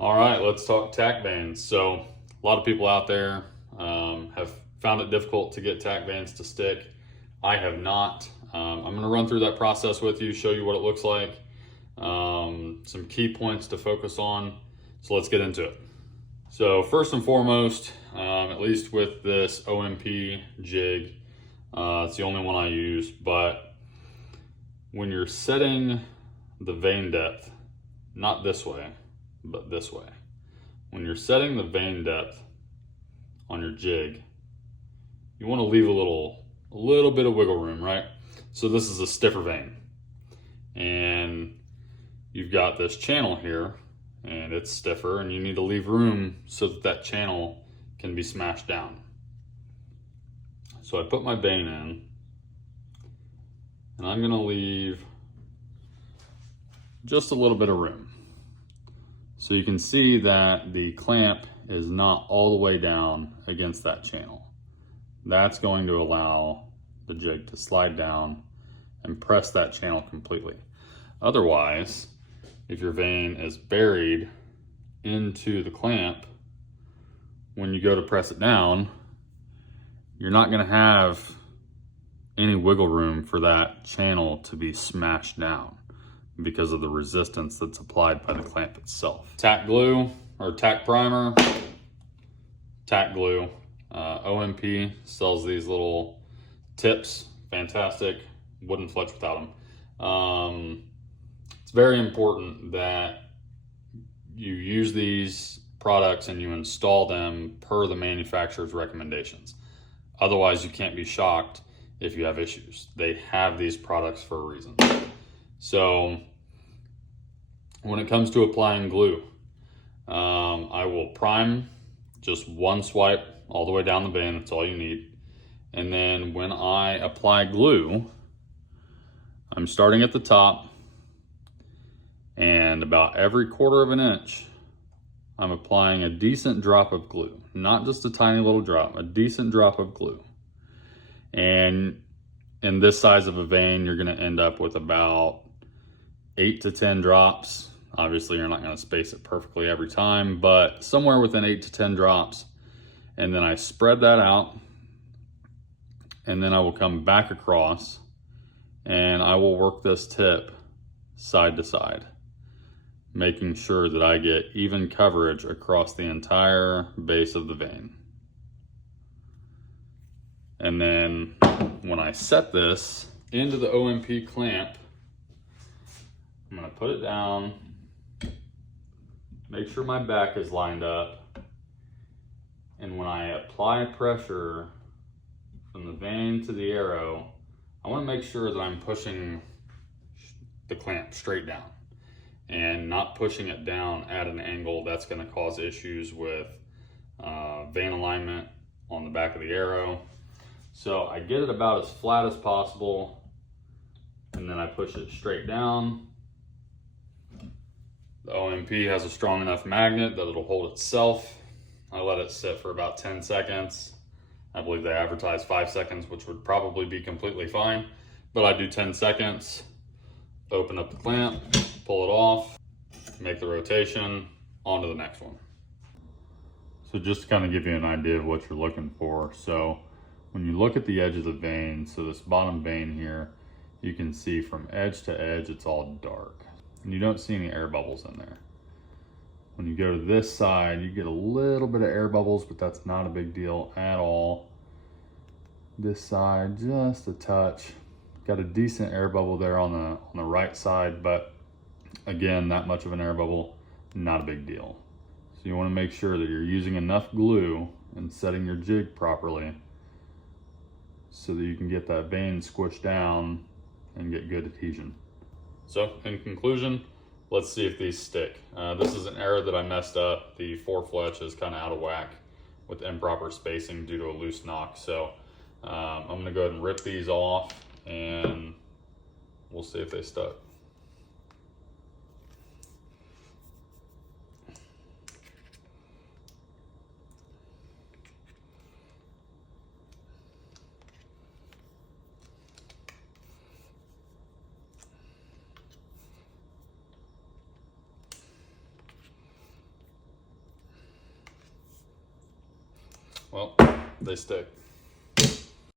All right, let's talk TAC Vanes. So a lot of people out there have found it difficult to get TAC Vanes to stick. I have not. I'm going to run through that process with you, show you what it looks like, some key points to focus on. So let's get into it. So first and foremost, at least with this OMP jig, it's the only one I use, but when you're setting the vane depth, not this way, but this way. When you're setting the vane depth on your jig, you want to leave a little bit of wiggle room, right? So this is a stiffer vane, and you've got this channel here, and it's stiffer, and you need to leave room so that that channel can be smashed down. So I put my vane in, and I'm going to leave just a little bit of room. So you can see that the clamp is not all the way down against that channel. That's going to allow the jig to slide down and press that channel completely. Otherwise, if your vane is buried into the clamp, when you go to press it down, you're not going to have any wiggle room for that channel to be smashed down because of the resistance that's applied by the clamp itself. TAC glue or TAC primer, TAC glue. OMP sells these little tips, fantastic, wouldn't fletch without them. It's very important that you use these products and you install them per the manufacturer's recommendations. Otherwise, you can't be shocked if you have issues. They have these products for a reason. So when it comes to applying glue, I will prime just one swipe all the way down the vane. That's all you need. And then when I apply glue, I'm starting at the top, and about every 1/4 of an inch, I'm applying a decent drop of glue, not just a tiny little drop, a decent drop of glue. And in this size of a vane, you're going to end up with about 8 to 10 drops. Obviously, you're not going to space it perfectly every time, but somewhere within 8 to 10 drops. And then I spread that out, and then I will come back across, and I will work this tip side to side, making sure that I get even coverage across the entire base of the vane. And then when I set this into the OMP clamp, I'm going to put it down, make sure my back is lined up, and when I apply pressure from the vane to the arrow, I want to make sure that I'm pushing the clamp straight down and not pushing it down at an angle that's going to cause issues with vane alignment on the back of the arrow. So I get it about as flat as possible, and then I push it straight down. The OMP has a strong enough magnet that it'll hold itself. I let it sit for about 10 seconds. I believe they advertise 5 seconds, which would probably be completely fine, but I do 10 seconds, open up the clamp, pull it off, make the rotation, on to the next one. So just to kind of give you an idea of what you're looking for. So when you look at the edge of the vane, so this bottom vane here, you can see from edge to edge, it's all dark. And you don't see any air bubbles in there. When you go to this side, you get a little bit of air bubbles, but that's not a big deal at all. This side, just a touch. Got a decent air bubble there on the right side, but again, not much of an air bubble, not a big deal. So you want to make sure that you're using enough glue and setting your jig properly so that you can get that vane squished down and get good adhesion. So in conclusion, let's see if these stick. This is an error that I messed up. The 4-fletch is kind of out of whack with improper spacing due to a loose knock. So I'm gonna go ahead and rip these off, and we'll see if they stuck. Well, they stick.